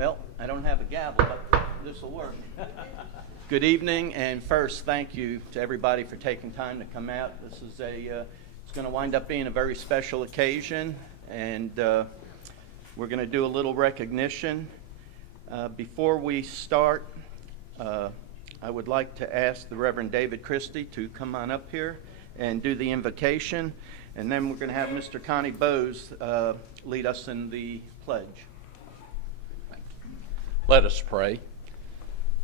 Well, I don't have a gavel, but this will work. Good evening, and first, thank you to everybody for taking time to come out. This is it's going to wind up being a very special occasion, and we're going to do a little recognition. Before we start, I would like to ask the Reverend David Christie to come on up here and do the invocation, and then we're going to have Mr. Connie Bowes lead us in the pledge. Let us pray.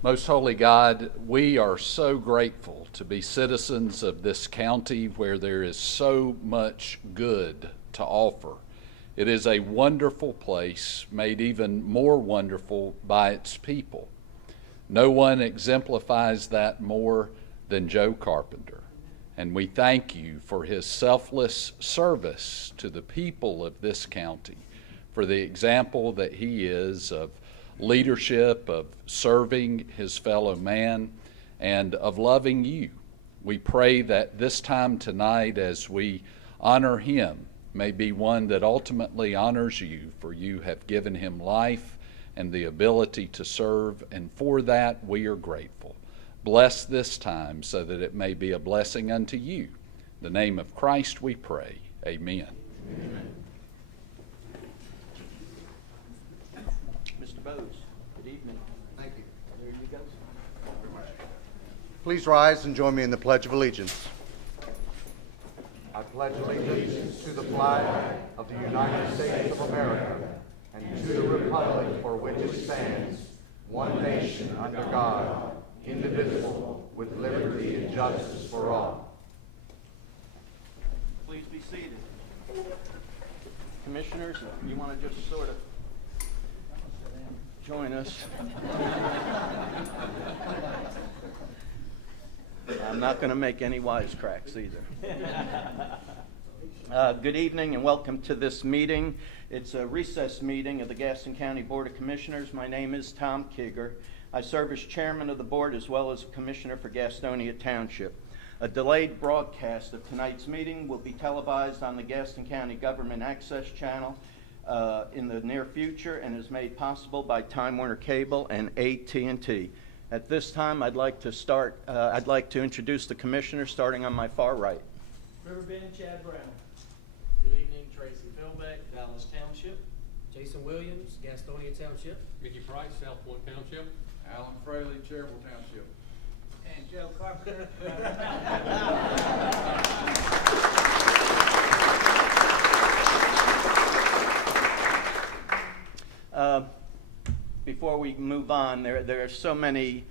Most holy God, we are so grateful to be citizens of this county where there is so much good to offer. It is a wonderful place, made even more wonderful by its people. No one exemplifies that more than Joe Carpenter. And we thank you for his selfless service to the people of this county, for the example that he is of leadership, of serving his fellow man, and of loving you. We pray that this time tonight, as we honor him, may be one that ultimately honors you, for you have given him life and the ability to serve, and for that we are grateful. Bless this time so that it may be a blessing unto you. In the name of Christ we pray. Amen. Amen. Mr. Bowes, good evening. Thank you. There you go. Please rise and join me in the Pledge of Allegiance. I pledge allegiance to the flag of the United States of America and to the republic for which it stands, one nation under God, indivisible, with liberty and justice for all. Please be seated. Commissioners, if you want to just sort of join us. I'm not going to make any wisecracks either. Good evening and welcome to this meeting. It's a recess meeting of the Gaston County Board of Commissioners. My name is Tom Kigger. I serve as chairman of the board as well as commissioner for Gastonia Township. A delayed broadcast of tonight's meeting will be televised on the Gaston County Government Access Channel in the near future and is made possible by Time Warner Cable and AT&T. At this time, I'd like to introduce the commissioners, starting on my far right. Riverbend, Chad Brown. Good evening, Tracy Philbeck, Dallas Township. Jason Williams, Gastonia Township. Mickey Price, South Point Township. Alan Fraley, Cherville Township. And Joe Carpenter. Before we move on, there are so many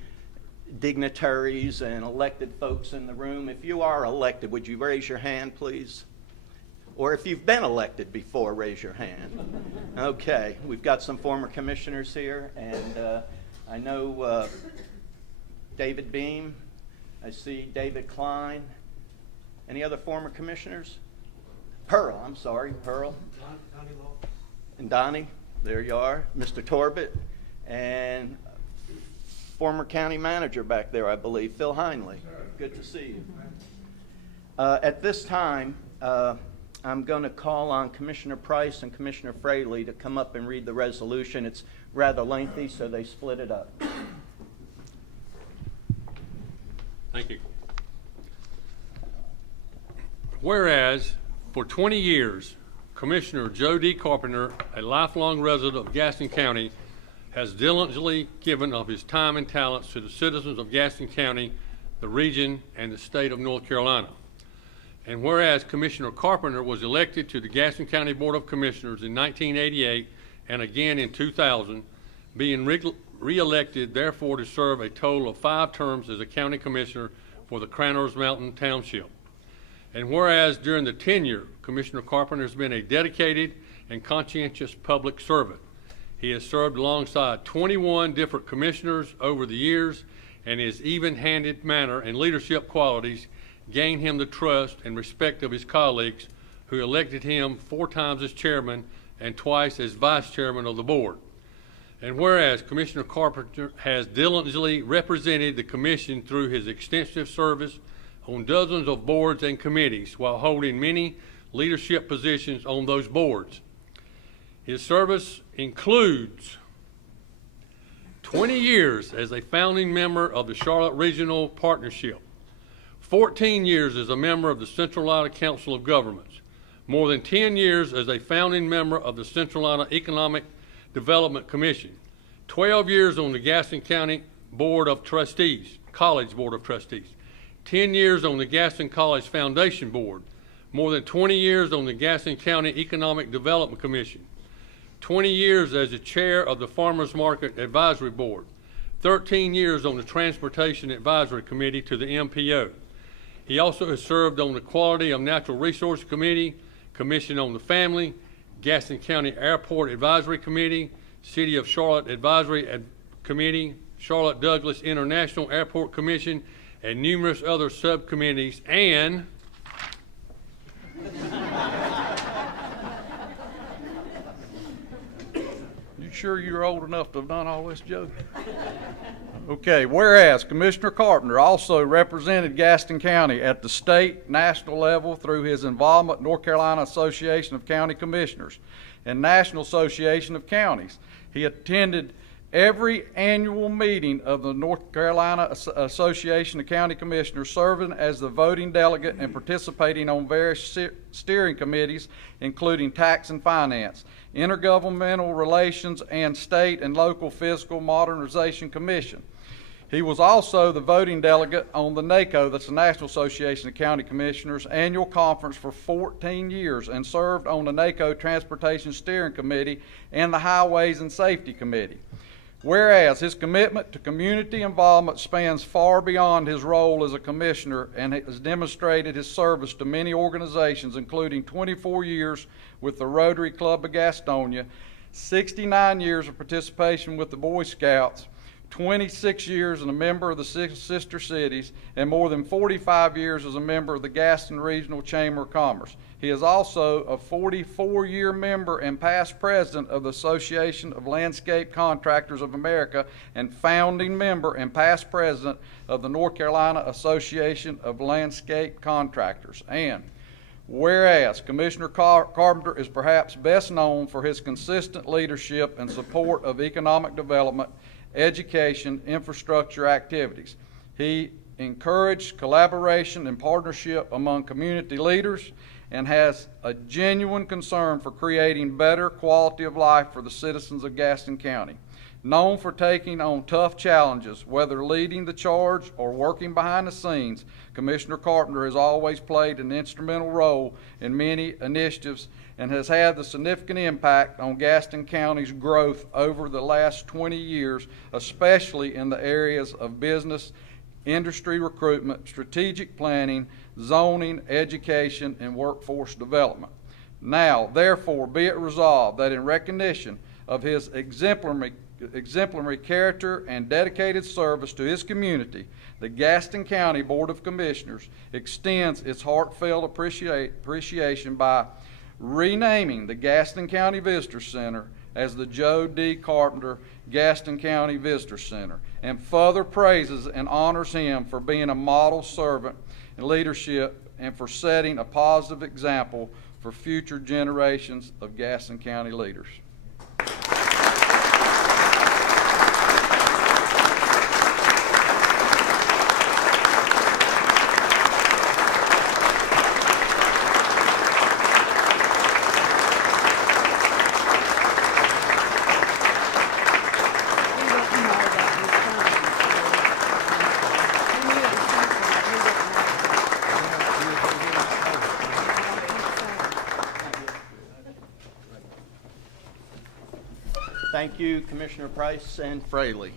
dignitaries and elected folks in the room. If you are elected, would you raise your hand, please? Or if you've been elected before, raise your hand. Okay, we've got some former commissioners here, and I know David Beam. I see David Klein. Any other former commissioners? Pearl, I'm sorry, Pearl. Donnie Law. And Donnie, there you are. Mr. Torbett, and former county manager back there, I believe, Phil Heinley. Good to see you. At this time, I'm going to call on Commissioner Price and Commissioner Fraley to come up and read the resolution. It's rather lengthy, so they split it up. Thank you. Whereas, for 20 years, Commissioner Joe D. Carpenter, a lifelong resident of Gaston County, has diligently given of his time and talents to the citizens of Gaston County, the region, and the state of North Carolina. And whereas Commissioner Carpenter was elected to the Gaston County Board of Commissioners in 1988 and again in 2000, being re-elected therefore to serve a total of 5 terms as a county commissioner for the Cranners Mountain Township. And whereas during the tenure, Commissioner Carpenter has been a dedicated and conscientious public servant. He has served alongside 21 different commissioners over the years, and his even-handed manner and leadership qualities gained him the trust and respect of his colleagues, who elected him 4 times as chairman and twice as vice chairman of the board. And whereas Commissioner Carpenter has diligently represented the commission through his extensive service on dozens of boards and committees while holding many leadership positions on those boards. His service includes 20 years as a founding member of the Charlotte Regional Partnership, 14 years as a member of the Central Iowa Council of Governments, more than 10 years as a founding member of the Central Iowa Economic Development Commission, 12 years on the Gaston County Board of Trustees, College Board of Trustees, 10 years on the Gaston College Foundation Board, more than 20 years on the Gaston County Economic Development Commission, 20 years as the chair of the Farmers Market Advisory Board, 13 years on the Transportation Advisory Committee to the MPO. He also has served on the Quality of Natural Resource Committee, Commission on the Family, Gaston County Airport Advisory Committee, City of Charlotte Advisory Committee, Charlotte Douglas International Airport Commission, and numerous other subcommittees, and You sure you're old enough to have done all this, Joe? Okay, whereas Commissioner Carpenter also represented Gaston County at the state, national level through his involvement in North Carolina Association of County Commissioners and National Association of Counties. He attended every annual meeting of the North Carolina Association of County Commissioners, serving as the voting delegate and participating on various steering committees, including Tax and Finance, Intergovernmental Relations, and State and Local Fiscal Modernization Commission. He was also the voting delegate on the NACO, that's the National Association of County Commissioners, annual conference for 14 years and served on the NACO Transportation Steering Committee and the Highways and Safety Committee. Whereas his commitment to community involvement spans far beyond his role as a commissioner and has demonstrated his service to many organizations, including 24 years with the Rotary Club of Gastonia, 69 years of participation with the Boy Scouts, 26 years as a member of the Sister Cities, and more than 45 years as a member of the Gaston Regional Chamber of Commerce. He is also a 44-year member and past president of the Association of Landscape Contractors of America and founding member and past president of the North Carolina Association of Landscape Contractors. And whereas Commissioner Carpenter is perhaps best known for his consistent leadership and support of economic development, education, infrastructure activities. He encouraged collaboration and partnership among community leaders and has a genuine concern for creating better quality of life for the citizens of Gaston County. Known for taking on tough challenges, whether leading the charge or working behind the scenes, Commissioner Carpenter has always played an instrumental role in many initiatives and has had the significant impact on Gaston County's growth over the last 20 years, especially in the areas of business, industry recruitment, strategic planning, zoning, education, and workforce development. Now, therefore, be it resolved that in recognition of his exemplary character and dedicated service to his community, the Gaston County Board of Commissioners extends its heartfelt appreciation by renaming the Gaston County Visitor Center as the Joe D. Carpenter Gaston County Visitor Center, and further praises and honors him for being a model servant in leadership and for setting a positive example for future generations of Gaston County leaders. Thank you, Commissioner Price and Fraley.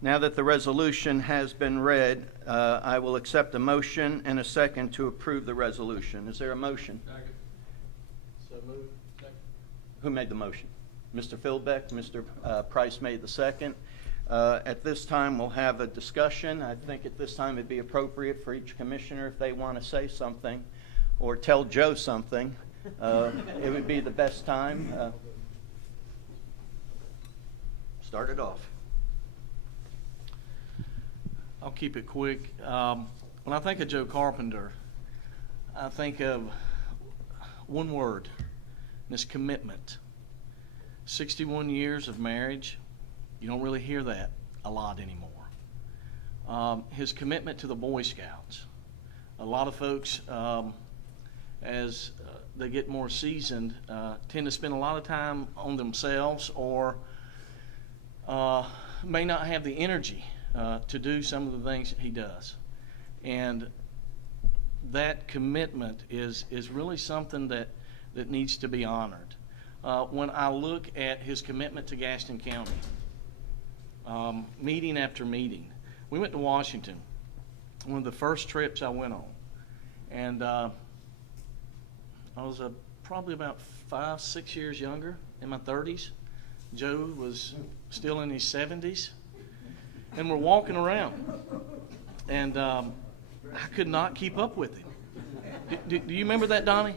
Now that the resolution has been read, I will accept a motion and a second to approve the resolution. Is there a motion? Second. So moved. Second. Who made the motion? Mr. Philbeck. Mr. Price made the second. At this time, we'll have a discussion. I think at this time it'd be appropriate for each commissioner, if they want to say something or tell Joe something, it would be the best time. Start it off. I'll keep it quick. When I think of Joe Carpenter, I think of one word, and it's commitment. 61 years of marriage, you don't really hear that a lot anymore. His commitment to the Boy Scouts. A lot of folks, as they get more seasoned, tend to spend a lot of time on themselves or may not have the energy to do some of the things that he does. And that commitment is really something that needs to be honored. When I look at his commitment to Gaston County, meeting after meeting, we went to Washington, one of the first trips I went on. And I was probably about 5, 6 years younger, in my 30s. Joe was still in his 70s. And we're walking around. And I could not keep up with him. Do you remember that, Donnie?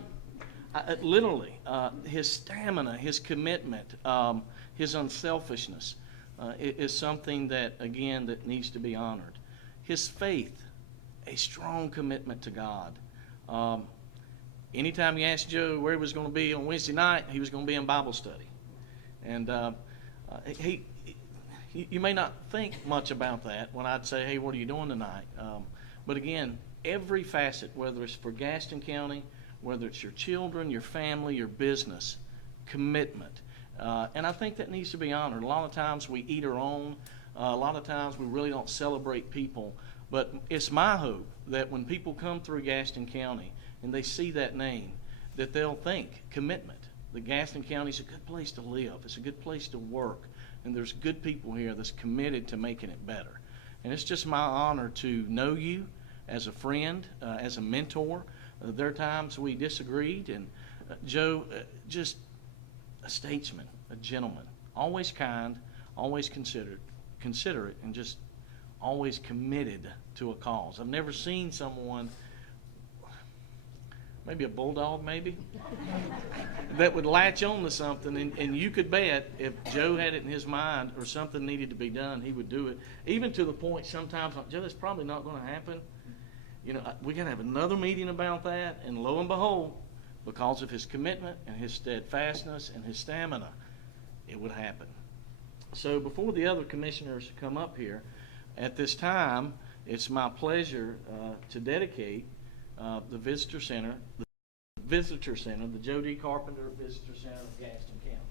Literally, his stamina, his commitment, his unselfishness is something that, again, that needs to be honored. His faith, a strong commitment to God. Anytime you asked Joe where he was going to be on Wednesday night, he was going to be in Bible study. And you may not think much about that when I'd say, hey, what are you doing tonight? But again, every facet, whether it's for Gaston County, whether it's your children, your family, your business, commitment. And I think that needs to be honored. A lot of times we eat our own. A lot of times we really don't celebrate people. But it's my hope that when people come through Gaston County and they see that name, that they'll think commitment. That Gaston County is a good place to live. It's a good place to work. And there's good people here that's committed to making it better. And it's just my honor to know you as a friend, as a mentor. There are times we disagreed, and Joe, just a statesman, a gentleman, always kind, always considerate, and just always committed to a cause. I've never seen someone, maybe a bulldog maybe, that would latch on to something, and you could bet if Joe had it in his mind or something needed to be done, he would do it. Even to the point sometimes, like, Joe, that's probably not going to happen. You know, we got to have another meeting about that, and lo and behold, because of his commitment and his steadfastness and his stamina, it would happen. So before the other commissioners come up here, at this time, it's my pleasure to dedicate the Visitor Center, the Joe D. Carpenter Visitor Center of Gaston County.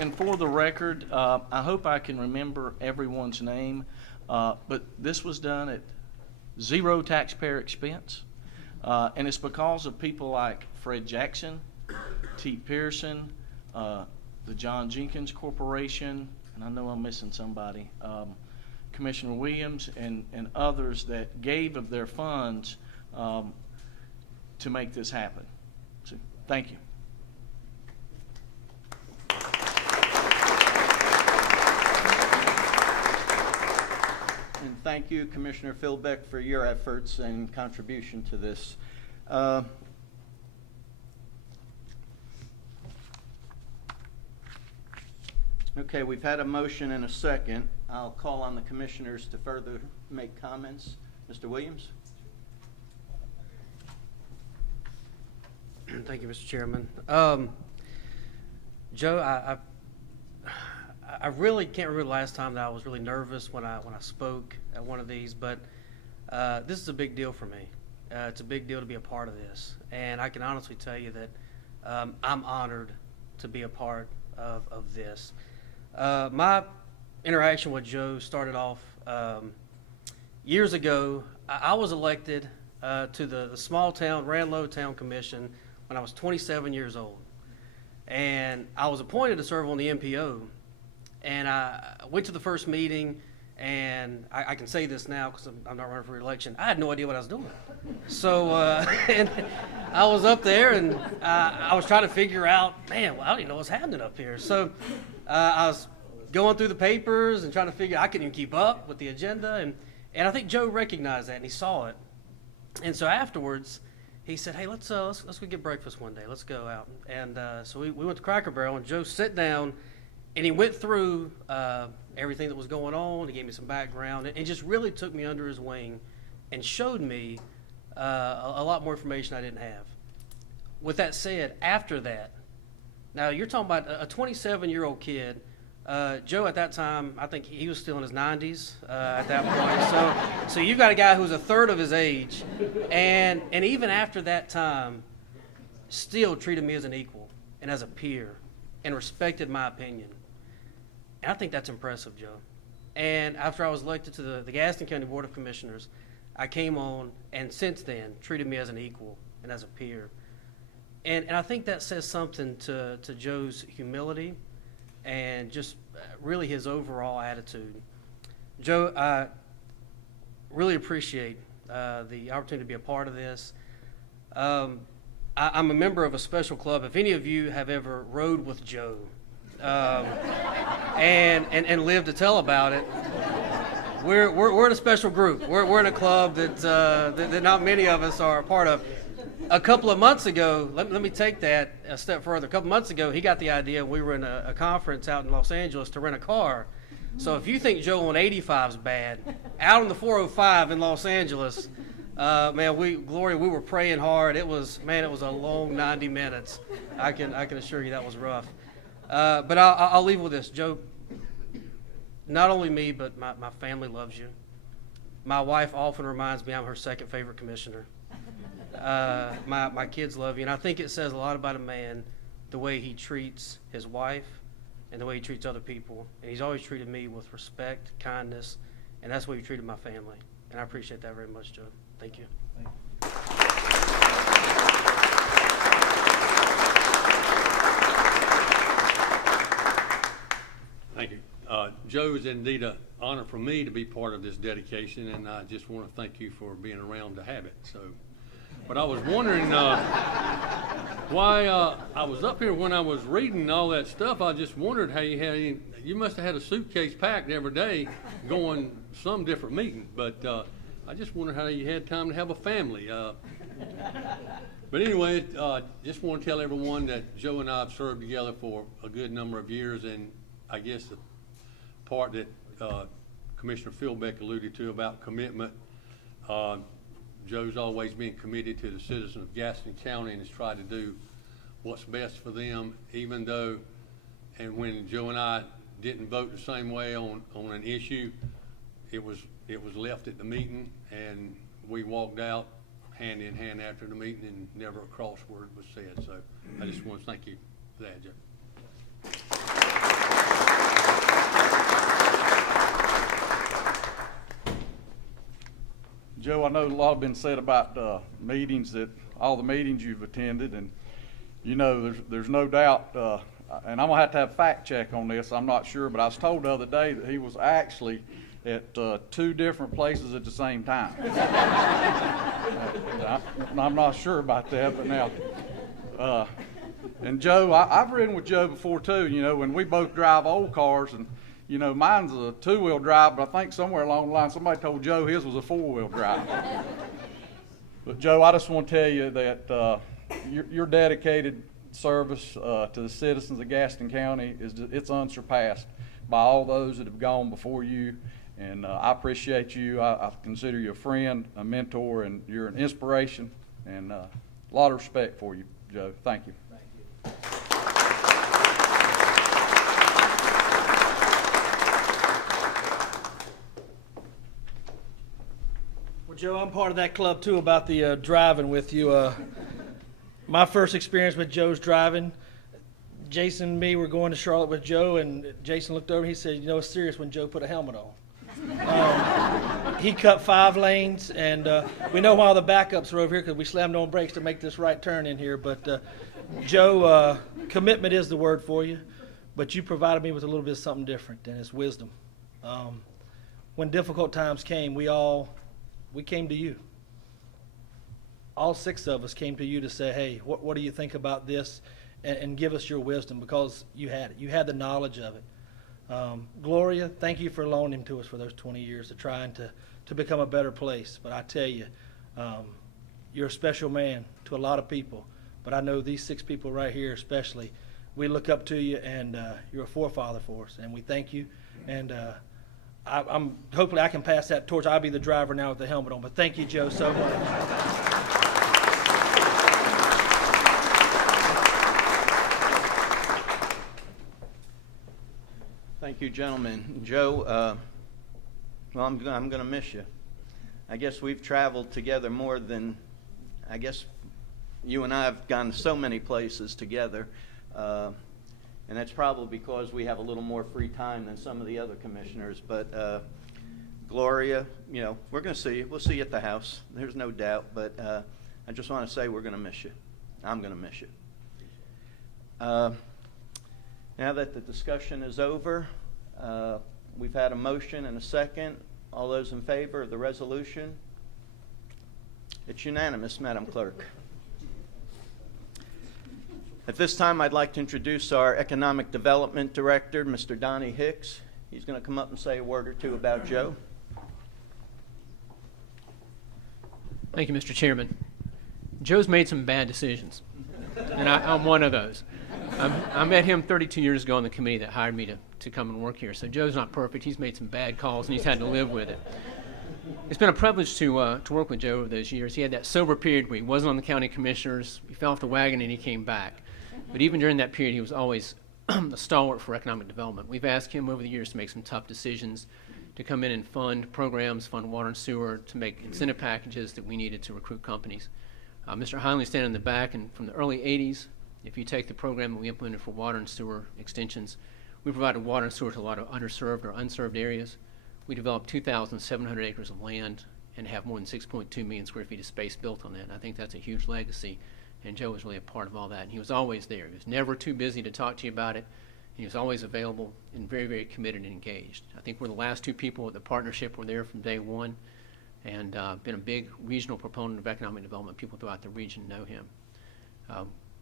And for the record, I hope I can remember everyone's name, but this was done at zero taxpayer expense. And it's because of people like Fred Jackson, T. Pearson, the John Jenkins Corporation, and I know I'm missing somebody, Commissioner Williams, and others that gave of their funds to make this happen. So, thank you. And thank you, Commissioner Philbeck, for your efforts and contribution to this. Okay, we've had a motion and a second. I'll call on the commissioners to further make comments. Mr. Williams? Thank you, Mr. Chairman. Joe, I really can't remember the last time that I was really nervous when I spoke at one of these, but this is a big deal for me. It's a big deal to be a part of this, and I can honestly tell you that I'm honored to be a part of this. My interaction with Joe started off years ago. I was elected to the small town, Randlow Town Commission when I was 27 years old, and I was appointed to serve on the MPO. And I went to the first meeting, And I can say this now because I'm not running for re-election. I had no idea what I was doing. So and I was up there and I was trying to figure out, man, well, I don't even know what's happening up here. So I was going through the papers and trying to figure, I couldn't even keep up with the agenda. And I think Joe recognized that and he saw it. And so afterwards, he said, hey, let's go get breakfast one day. Let's go out. And so we went to Cracker Barrel and Joe sat down and he went through everything that was going on. He gave me some background and just really took me under his wing and showed me a lot more information I didn't have. With that said, after that, now you're talking about a 27-year-old kid. Joe at that time, I think he was still in his 90s at that point. So you've got a guy who's a third of his age, and even after that time, still treated me as an equal and as a peer and respected my opinion. And I think that's impressive, Joe. And after I was elected to the Gaston County Board of Commissioners, I came on, and since then, treated me as an equal and as a peer. And I think that says something to Joe's humility and just really his overall attitude. Joe, I really appreciate the opportunity to be a part of this. I'm a member of a special club. If any of you have ever rode with Joe and lived to tell about it, we're in a special group. We're in a club that not many of us are a part of. A couple of months ago, let me take that a step further. A couple of months ago, he got the idea. We were in a conference out in Los Angeles to rent a car. So if you think Joe on 85 is bad, out on the 405 in Los Angeles, man, we were praying hard. It was a long 90 minutes. I can assure you that was rough. But I'll leave with this, Joe. Not only me, but my family loves you. My wife often reminds me I'm her second favorite commissioner. My kids love you, and I think it says a lot about a man, the way he treats his wife and the way he treats other people. And he's always treated me with respect, kindness, and that's the way he treated my family. And I appreciate that very much, Joe. Thank you. Thank you. Joe, is indeed an honor for me to be part of this dedication, and I just want to thank you for being around to have it. But I was wondering why I was up here when I was reading all that stuff. I just wondered how you must have had a suitcase packed every day going some different meeting. But I just wondered how you had time to have a family. But anyway, just want to tell everyone that Joe and I have served together for a good number of years, and I guess the part that Commissioner Philbeck alluded to about commitment, Joe's always been committed to the citizens of Gaston County and has tried to do what's best for them, even though, and when Joe and I didn't vote the same way on an issue, it was left at the meeting, and we walked out hand in hand after the meeting, and never a cross word was said. So I just want to thank you for that, Joe. Joe, I know a lot has been said about meetings, that all the meetings you've attended, and you know there's no doubt, and I'm gonna have fact check on this. I'm not sure, but I was told the other day that he was actually at 2 different places at the same time. I'm not sure about that, but now, and Joe, I've ridden with Joe before too. You know, when we both drive old cars, and you know, mine's a 2-wheel drive, but I think somewhere along the line somebody told Joe his was a 4-wheel drive. But Joe, I just want to tell you that your dedicated service to the citizens of Gaston County it's unsurpassed by all those that have gone before you. And I appreciate you. I consider you a friend, a mentor, and you're an inspiration. And a lot of respect for you, Joe. Thank you. Thank you. Joe, I'm part of that club too about the driving with you. My first experience with Joe's driving, Jason and me were going to Charlotte with Joe, and Jason looked over and he said, you know, it's serious when Joe put a helmet on. He cut 5 lanes, and we know why all the backups are over here because we slammed on brakes to make this right turn in here. But Joe, commitment is the word for you, but you provided me with a little bit of something different, and it's wisdom. when difficult times came, we came to you. All 6 of us came to you to say, hey, what do you think about this? And give us your wisdom, because you had it. You had the knowledge of it. Gloria, thank you for loaning him to us for those 20 years of trying to become a better place. But I tell you, you're a special man to a lot of people. But I know these 6 people right here especially, we look up to you, and you're a forefather for us. And we thank you. And I'm hopefully I can pass that torch. I'll be the driver now with the helmet on. But thank you, Joe, so much. Thank you, gentlemen. Joe, well, I'm going to miss you. I guess we've traveled together more than, I guess you and I have gone so many places together. And that's probably because we have a little more free time than some of the other commissioners. But Gloria, you know, we're going to see you. We'll see you at the house. There's no doubt. But I just want to say we're going to miss you. I'm going to miss you. Now that the discussion is over, we've had a motion and a second. All those in favor of the resolution? It's unanimous, Madam Clerk. At this time, I'd like to introduce our Economic Development Director, Mr. Donnie Hicks. He's going to come up and say a word or two about Joe. Thank you, Mr. Chairman. Joe's made some bad decisions, and I'm one of those. I met him 32 years ago on the committee that hired me to come and work here. So Joe's not perfect. He's made some bad calls, and he's had to live with it. It's been a privilege to work with Joe over those years. He had that sober period where he wasn't on the county commissioners. He fell off the wagon, and he came back. But even during that period, he was always a stalwart for economic development. We've asked him over the years to make some tough decisions, to come in and fund programs, fund water and sewer, to make incentive packages that we needed to recruit companies. Mr. Heinley standing in the back, and from the early 80s, if you take the program that we implemented for water and sewer extensions, we provided water and sewer to a lot of underserved or unserved areas. We developed 2,700 acres of land and have more than 6.2 million square feet of space built on that. And I think that's a huge legacy, and Joe was really a part of all that. And he was always there. He was never too busy to talk to you about it. He was always available and very, very committed and engaged. I think we're the last 2 people with the partnership were there from day one, and been a big regional proponent of economic development. People throughout the region know him.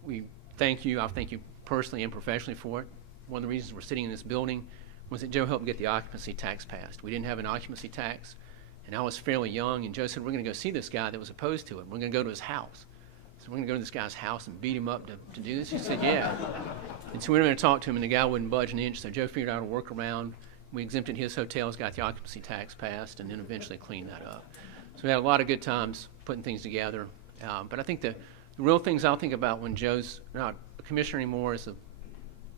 We thank you. I thank you personally and professionally for it. One of the reasons we're sitting in this building was that Joe helped get the occupancy tax passed. We didn't have an occupancy tax, and I was fairly young, and Joe said, we're going to go see this guy that was opposed to it. We're going to go to his house. So we're going to go to this guy's house and beat him up to do this? He said, yeah. And so we went in there and talked to him, and the guy wouldn't budge an inch, so Joe figured out a workaround. We exempted his hotels, got the occupancy tax passed, and then eventually cleaned that up. So we had a lot of good times putting things together. But I think the real things I'll think about when Joe's not a commissioner anymore is the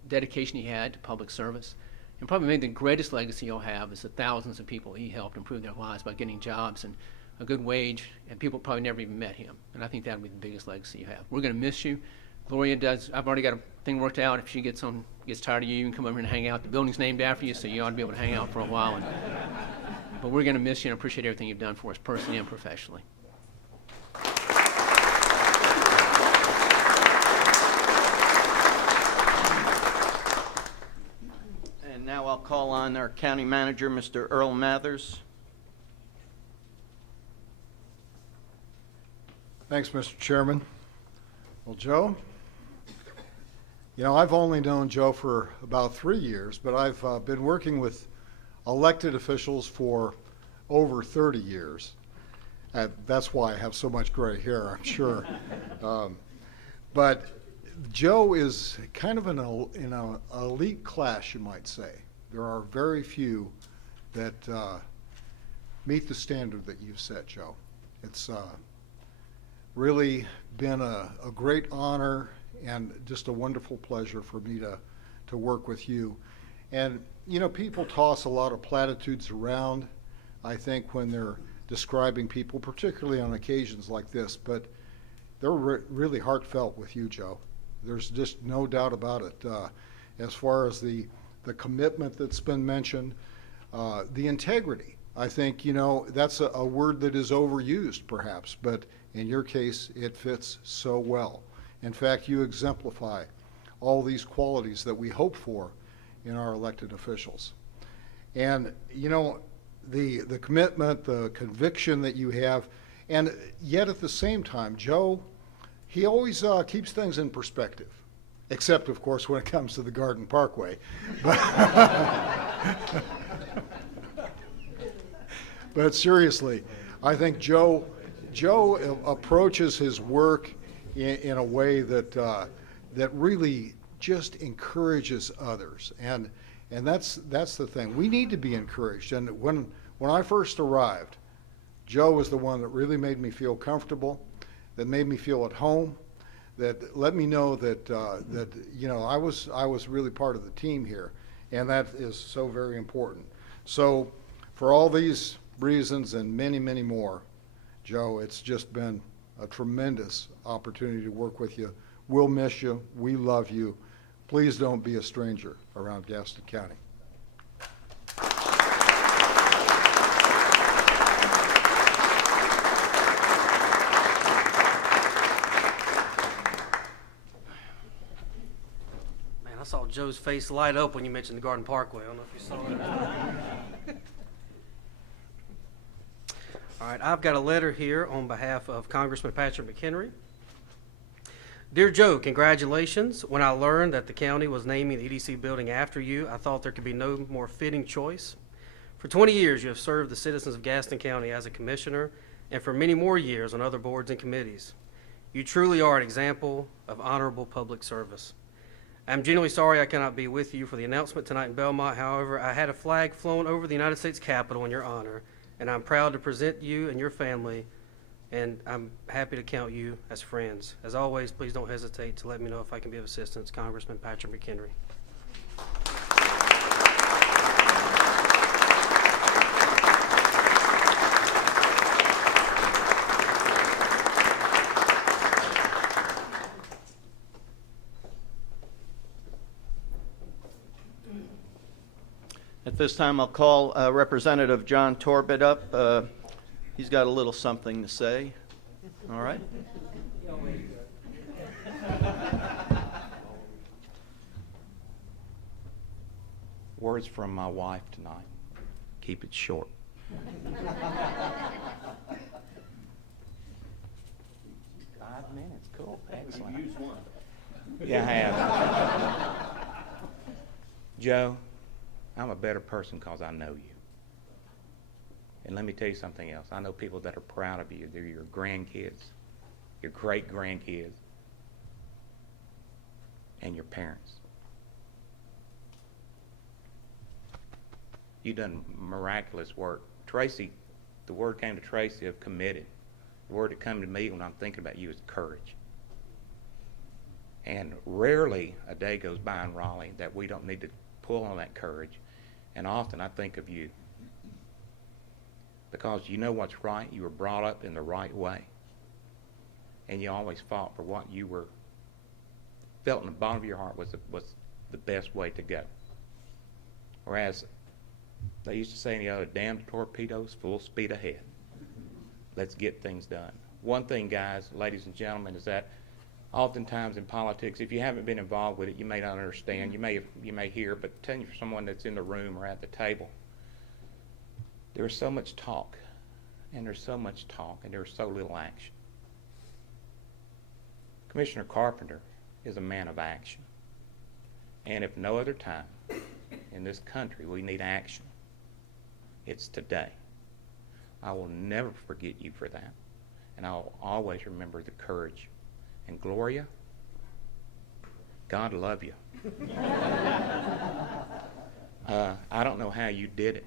dedication he had to public service. And probably maybe the greatest legacy he'll have is the thousands of people he helped improve their lives by getting jobs and a good wage, and people probably never even met him. And I think that would be the biggest legacy you have. We're going to miss you. Gloria does. I've already got a thing worked out. If she gets tired of you, you can come over and hang out. The building's named after you, so you ought to be able to hang out for a while. But we're going to miss you and appreciate everything you've done for us personally and professionally. And now I'll call on our county manager, Mr. Earl Mathers. Thanks, Mr. Chairman. Well, Joe, you know, I've only known Joe for about 3 years, but I've been working with elected officials for over 30 years. That's why I have so much gray hair, I'm sure. But Joe is kind of in an elite class, you might say. There are very few that meet the standard that you've set, Joe. It's really been a great honor and just a wonderful pleasure for me to work with you. And, you know, people toss a lot of platitudes around, I think, when they're describing people, particularly on occasions like this, but they're really heartfelt with you, Joe. There's just no doubt about it. As far as the commitment that's been mentioned, the integrity. I think, you know, that's a word that is overused perhaps, but in your case, it fits so well. In fact, you exemplify all these qualities that we hope for in our elected officials. And, you know, the commitment, the conviction that you have, and yet at the same time, Joe, he always keeps things in perspective, except, of course, when it comes to the Garden Parkway. But seriously, I think Joe approaches his work in a way that really just encourages others, and that's the thing. We need to be encouraged. And when I first arrived, Joe was the one that really made me feel comfortable, that made me feel at home, that let me know that I was really part of the team here, and that is so very important. So, for all these reasons and many, many more, Joe, it's just been a tremendous opportunity to work with you. We'll miss you. We love you. Please don't be a stranger around Gaston County. Man, I saw Joe's face light up when you mentioned the Garden Parkway. I don't know if you saw that. All right, I've got a letter here on behalf of Congressman Patrick McHenry. Dear Joe, congratulations. When I learned that the county was naming the EDC building after you, I thought there could be no more fitting choice. For 20 years, you have served the citizens of Gaston County as a commissioner, and for many more years on other boards and committees. You truly are an example of honorable public service. I'm genuinely sorry I cannot be with you for the announcement tonight in Belmont. However, I had a flag flown over the United States Capitol in your honor, and I'm proud to present you and your family, and I'm happy to count you as friends. As always, please don't hesitate to let me know if I can be of assistance. Congressman Patrick McHenry. At this time, I'll call Representative John Torbett up. He's got a little something to say. All right. Words from my wife tonight. Keep it short. 5 minutes, cool, excellent. Use one. Yeah, I have. Joe, I'm a better person because I know you. And let me tell you something else. I know people that are proud of you. They're your grandkids, your great-grandkids, and your parents. You've done miraculous work. Tracy, the word came to Tracy of committed. The word that came to me when I'm thinking about you is courage. And rarely a day goes by in Raleigh that we don't need to pull on that courage. And often I think of you because you know what's right. You were brought up in the right way. And you always fought for what you felt in the bottom of your heart was the best way to go. Whereas they used to say in the other, damn torpedoes, full speed ahead. Let's get things done. One thing, guys, ladies and gentlemen, is that oftentimes in politics, if you haven't been involved with it, you may not understand. You may hear, but telling you for someone that's in the room or at the table, there's so much talk, and there's so little action. Commissioner Carpenter is a man of action. And if no other time in this country we need action, it's today. I will never forget you for that. And I'll always remember the courage. And Gloria, God love you. I don't know how you did it,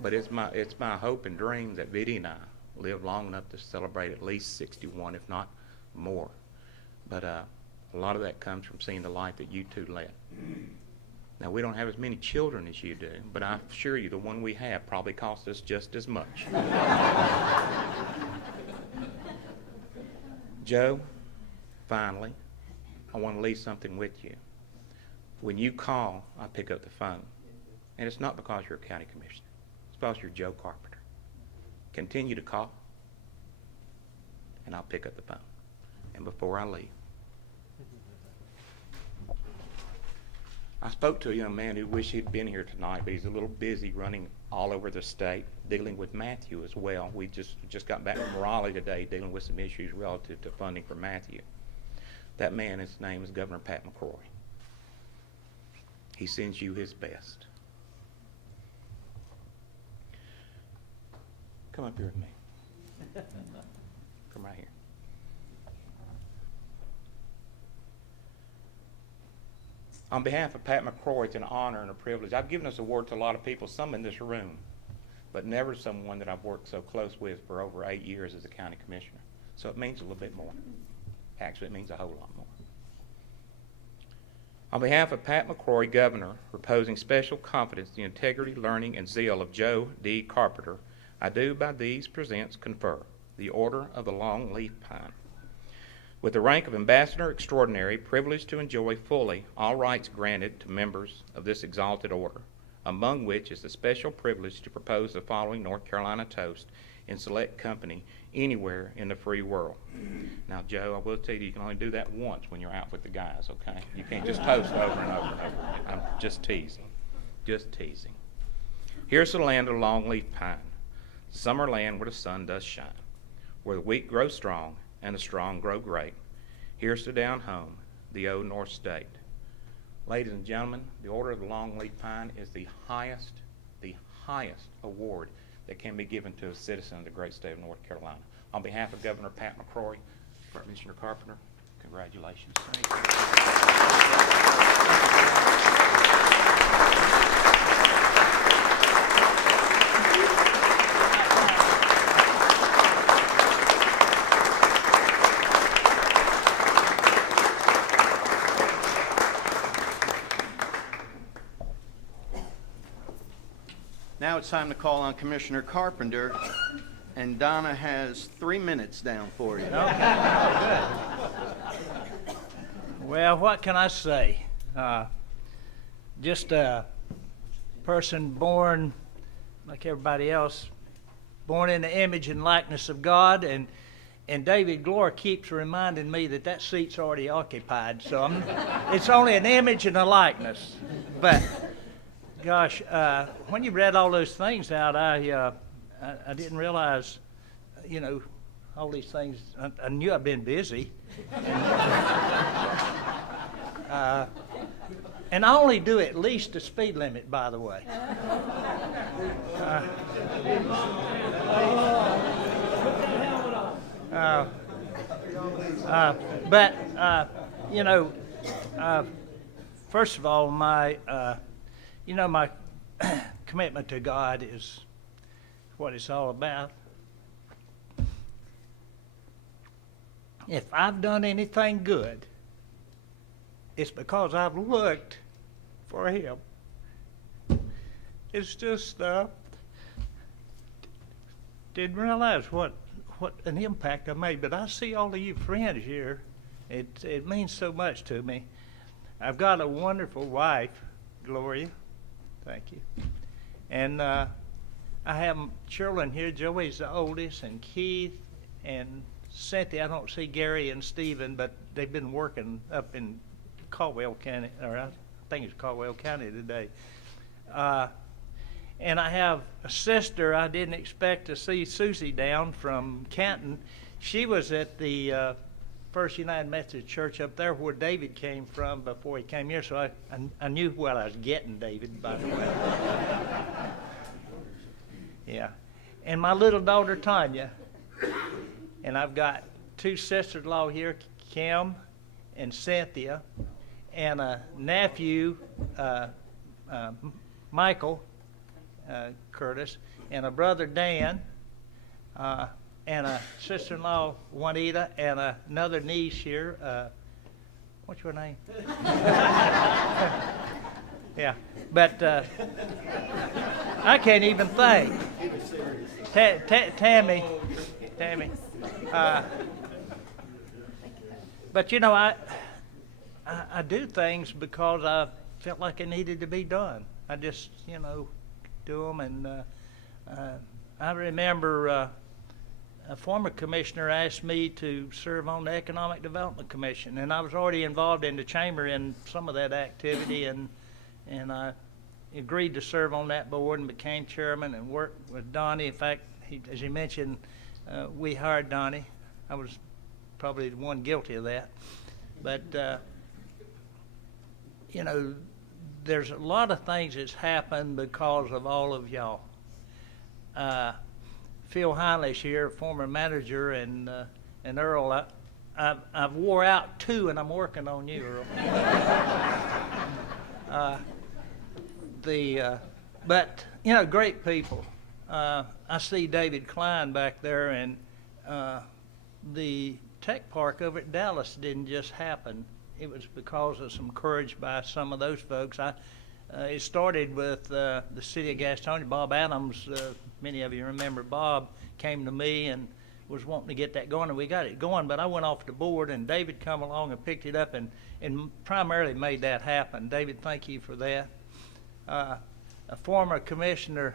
but it's my hope and dream that Vidi and I live long enough to celebrate at least 61, if not more. But a lot of that comes from seeing the life that you two led. Now, we don't have as many children as you do, but I assure you the one we have probably cost us just as much. Joe, finally, I want to leave something with you. When you call, I pick up the phone. And it's not because you're a county commissioner. It's because you're Joe Carpenter. Continue to call, and I'll pick up the phone. And before I leave, I spoke to a young man who wished he'd been here tonight, but he's a little busy running all over the state, dealing with Matthew as well. We just got back from Raleigh today, dealing with some issues relative to funding for Matthew. That man, his name is Governor Pat McCrory. He sends you his best. Come up here with me. Come right here. On behalf of Pat McCrory, it's an honor and a privilege. I've given this award to a lot of people, some in this room, but never someone that I've worked so close with for over 8 years as a county commissioner. So it means a little bit more. Actually, it means a whole lot more. On behalf of Pat McCrory, Governor, reposing special confidence in the integrity, learning, and zeal of Joe D. Carpenter, I do by these presents confer the Order of the Long Leaf Pine. With the rank of Ambassador Extraordinary, privileged to enjoy fully all rights granted to members of this exalted order, among which is the special privilege to propose the following North Carolina toast in select company anywhere in the free world. Now, Joe, I will tell you can only do that once when you're out with the guys, okay? You can't just toast over and over and over. I'm just teasing. Just teasing. Here's the land of the longleaf pine, summer land where the sun does shine, where the weak grow strong and the strong grow great. Here's to down home, the old North State. Ladies and gentlemen, the Order of the Longleaf Pine is the highest award that can be given to a citizen of the great state of North Carolina. On behalf of Governor Pat McCrory, Commissioner Carpenter, congratulations. Now it's time to call on Commissioner Carpenter, and Donna has 3 minutes down for you. Well, what can I say? Just a person born like everybody else, born in the image and likeness of God, and David Glore keeps reminding me that seat's already occupied, so it's only an image and a likeness. But gosh, when you read all those things out, I didn't realize, all these things. I knew I'd been busy. And I only do at least the speed limit, by the way. First of all, my commitment to God is what it's all about. If I've done anything good, it's because I've looked for Him. It's just didn't realize what an impact I made, but I see all of you friends here. It means so much to me. I've got a wonderful wife, Gloria. Thank you. And I have children here. Joey's the oldest, and Keith and Cynthia. I don't see Gary and Stephen, but they've been working up in Caldwell County, or I think it's Caldwell County today. And I have a sister. I didn't expect to see Susie down from Canton. She was at the First United Methodist Church up there where David came from before he came here, so I knew what I was getting, David, by the way. Yeah. And my little daughter, Tanya. And I've got two sisters-in-law here, Kim and Cynthia, and a nephew, Michael Curtis, and a brother, Dan, and a sister-in-law, Juanita, and another niece here. What's your name? Yeah, but I can't even think. Tammy. But I do things because I felt like it needed to be done. I just, do them. And I remember a former commissioner asked me to serve on the Economic Development Commission, and I was already involved in the chamber in some of that activity. And and I agreed to serve on that board and became chairman and worked with Donnie. In fact, as he mentioned, we hired Donnie. I was probably the one guilty of that. But, you know, there's a lot of things that's happened because of all of y'all. Phil Heinleigh's here, former manager, and Earl, I've wore out 2, and I'm working on you, Earl. But, you know, great people. I see David Klein back there, and the tech park over at Dallas didn't just happen. It was because of some courage by some of those folks. It started with the city of Gastonia. Bob Adams, many of you remember Bob, came to me and was wanting to get that going, and we got it going, but I went off the board, and David come along and picked it up and primarily made that happen. David, thank you for that. A former commissioner,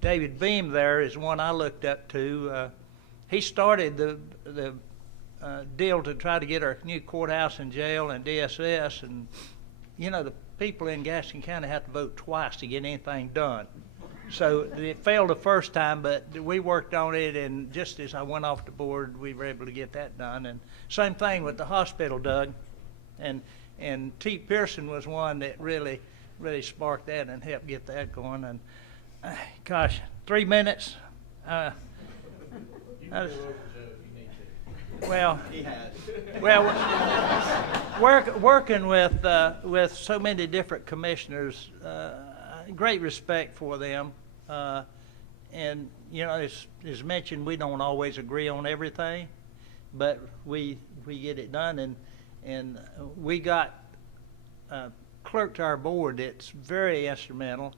David Beam there, is one I looked up to. He started the deal to try to get our new courthouse and jail and DSS, and you know, the people in Gaston County have to vote twice to get anything done. So it failed the first time, but we worked on it, and just as I went off the board, we were able to get that done. And same thing with the hospital, Doug. And T. Pearson was one that really sparked that and helped get that going. And gosh, 3 minutes. Well, working with so many different commissioners, great respect for them, and you know, as mentioned, we don't always agree on everything, but we get it done, and we got a clerk to our board that's very instrumental,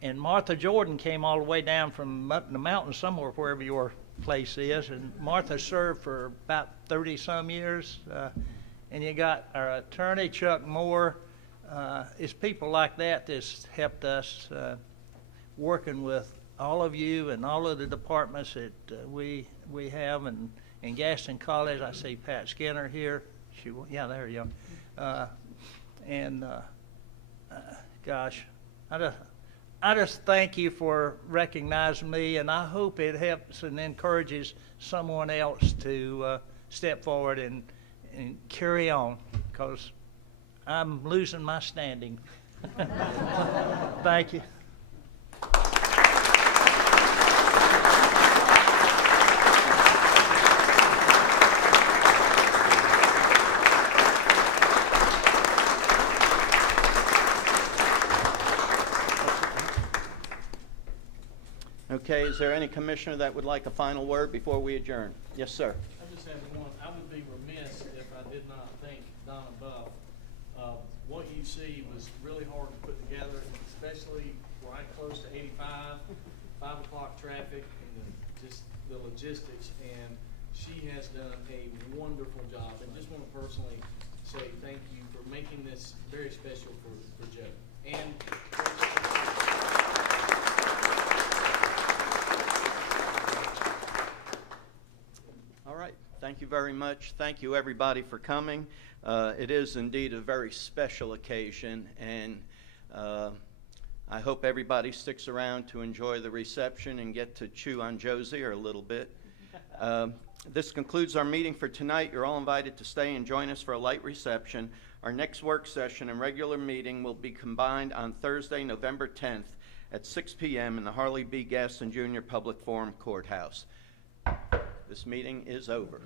and Martha Jordan came all the way down from up in the mountains somewhere, wherever your place is, and Martha served for about 30-some years, and you got our attorney Chuck Moore. It's people like that that's helped us working with all of you and all of the departments that we have, and in Gaston College, I see Pat Skinner here. Yeah, there you go. Gosh, I just thank you for recognizing me, and I hope it helps and encourages someone else to step forward and carry on, because I'm losing my standing. Thank you. Okay, is there any commissioner that would like a final word before we adjourn? Yes, sir. I just have one. I would be remiss if I did not thank Donna Buff. What you see was really hard to put together, especially right close to 85, 5 o'clock traffic, and just the logistics. And she has done a wonderful job. And just want to personally say thank you for making this very special for Joe. And all right. Thank you very much. Thank you, everybody, for coming. It is indeed a very special occasion, and I hope everybody sticks around to enjoy the reception and get to chew on Joe's ear a little bit. This concludes our meeting for tonight. You're all invited to stay and join us for a light reception. Our next work session and regular meeting will be combined on Thursday, November 10th at 6 p.m. in the Harley B. Gaston Jr. Public Forum Courthouse. This meeting is over.